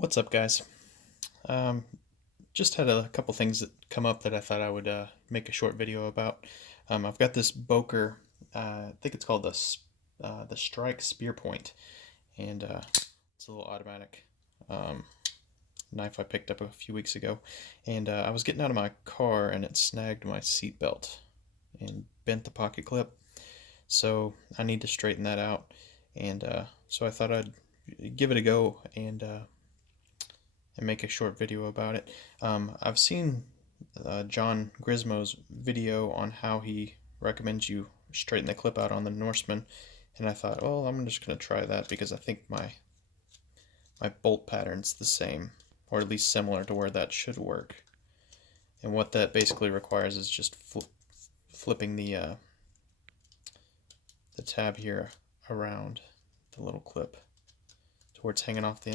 What's up, guys? Um, just had a couple things that come up that I thought I would make a short video about. I've got this Boker, I think it's called the Strike Spearpoint, and it's a little automatic um, knife I picked up a few weeks ago. And I was getting out of my car and it snagged my seat belt and bent the pocket clip. So I need to straighten that out. And so I thought I'd give it a go and make a short video about it. I've seen John Grismo's video on how he recommends you straighten the clip out on the Norseman, and I thought, well, I'm just going to try that because I think my bolt pattern's the same, or at least similar to where that should work. And what that basically requires is just flipping the tab here around the little clip to where it's hanging off the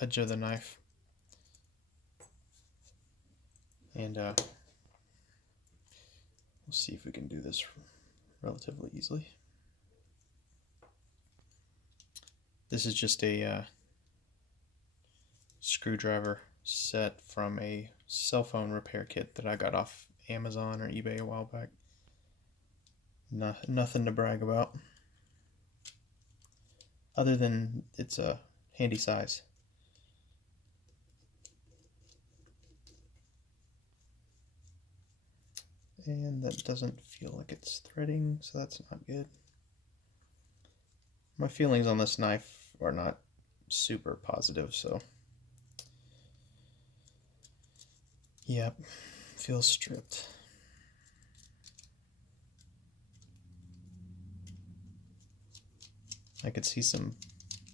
edge of the knife. And we'll see if we can do this relatively easily. This is just a screwdriver set from a cell phone repair kit that I got off Amazon or eBay a while back. Nothing to brag about, other than it's a handy size. And that doesn't feel like it's threading, so that's not good. My feelings on this knife are not super positive, so yep, feels stripped. I could see some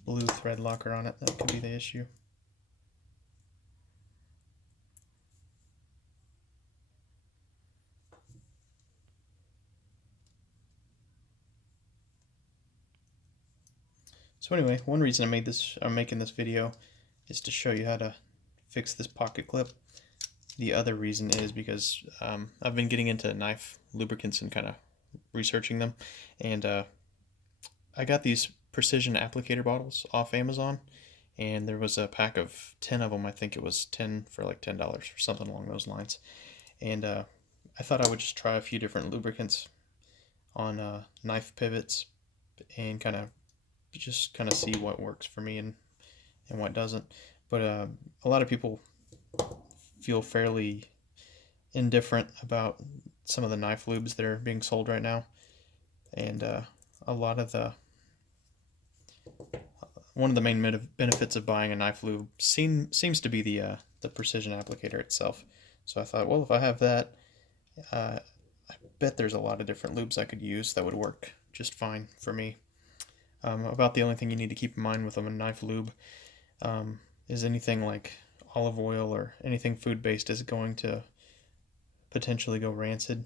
blue thread locker on it. That could be the issue. So anyway, one reason I'm making this video is to show you how to fix this pocket clip. The other reason is because I've been getting into knife lubricants and kind of researching them, and I got these precision applicator bottles off Amazon, and there was a pack of 10 of them. I think it was 10 for like $10 or something along those lines. And I thought I would just try a few different lubricants on knife pivots and kind of see what works for me and what doesn't. But a lot of people feel fairly indifferent about some of the knife lubes that are being sold right now, and a lot of one of the main benefits of buying a knife lube seems to be the precision applicator itself. So I thought, well, if I have that, I bet there's a lot of different lubes I could use that would work just fine for me. About the only thing you need to keep in mind with a knife lube is anything like olive oil or anything food-based is going to potentially go rancid.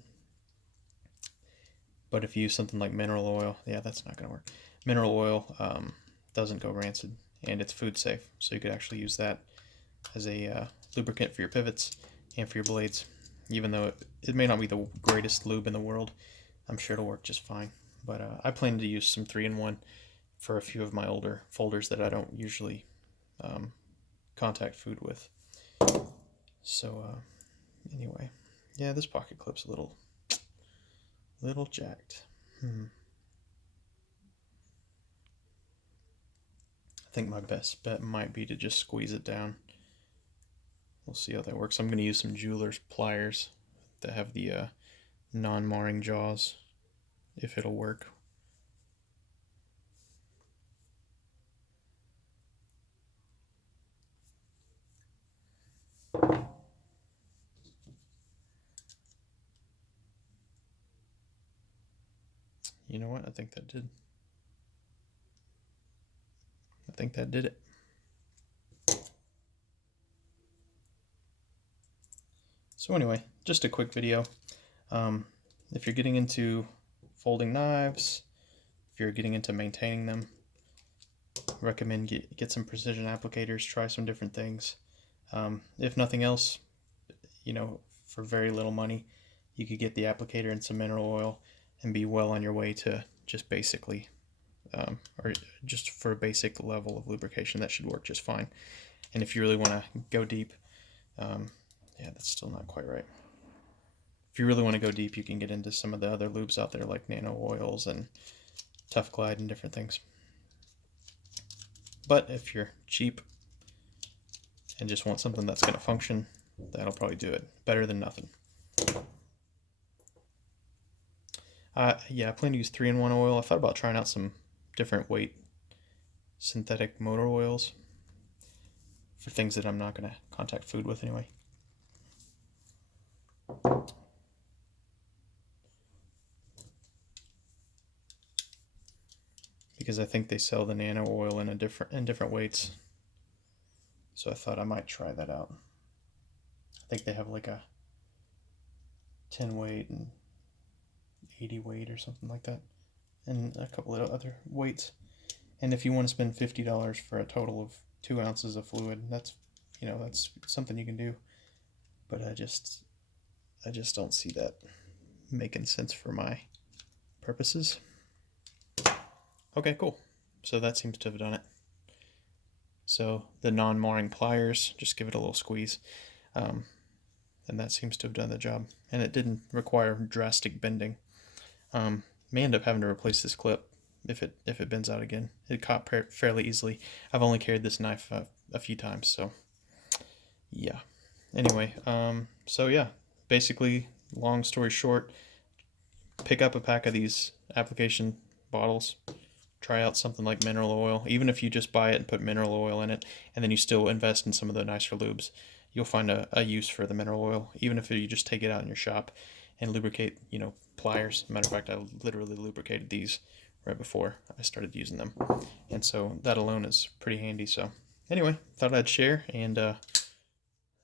But if you use something like mineral oil, yeah, that's not going to work. Mineral oil doesn't go rancid, and it's food safe, so you could actually use that as a lubricant for your pivots and for your blades. Even though it may not be the greatest lube in the world, I'm sure it'll work just fine. But I plan to use some 3-in-1 for a few of my older folders that I don't usually contact food with. So anyway, yeah, this pocket clip's a little jacked. I think my best bet might be to just squeeze it down. We'll see how that works. I'm going to use some jeweler's pliers that have the non-marring jaws, if it'll work. You know what? I think that did it. So anyway, just a quick video. If you're getting into folding knives, if you're getting into maintaining them, recommend get some precision applicators, try some different things. If nothing else, for very little money, you could get the applicator and some mineral oil and be well on your way to just basically, or just for a basic level of lubrication, that should work just fine. And if you really want to go deep, yeah, that's still not quite right. If you really want to go deep, you can get into some of the other lubes out there like nano oils and Tough Glide and different things. But if you're cheap and just want something that's going to function, that'll probably do it. Better than nothing. Yeah, I plan to use 3-in-1 oil. I thought about trying out some different weight synthetic motor oils for things that I'm not going to contact food with anyway. Because I think they sell the nano oil in different weights. So I thought I might try that out. I think they have like a 10 weight and 80 weight or something like that, and a couple of other weights. And if you want to spend $50 for a total of 2 ounces of fluid, that's something you can do. But I just don't see that making sense for my purposes. Okay, cool. So that seems to have done it. So the non-marring pliers, just give it a little squeeze. And that seems to have done the job. And it didn't require drastic bending. May end up having to replace this clip if it bends out again. It caught fairly easily. I've only carried this knife a few times, so yeah. Anyway, so yeah, basically, long story short, pick up a pack of these application bottles. Try out something like mineral oil. Even if you just buy it and put mineral oil in it, and then you still invest in some of the nicer lubes, you'll find a use for the mineral oil, even if you just take it out in your shop and lubricate, pliers. Matter of fact, I literally lubricated these right before I started using them. And so that alone is pretty handy. So anyway, thought I'd share, and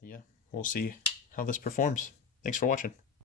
yeah, we'll see how this performs. Thanks for watching.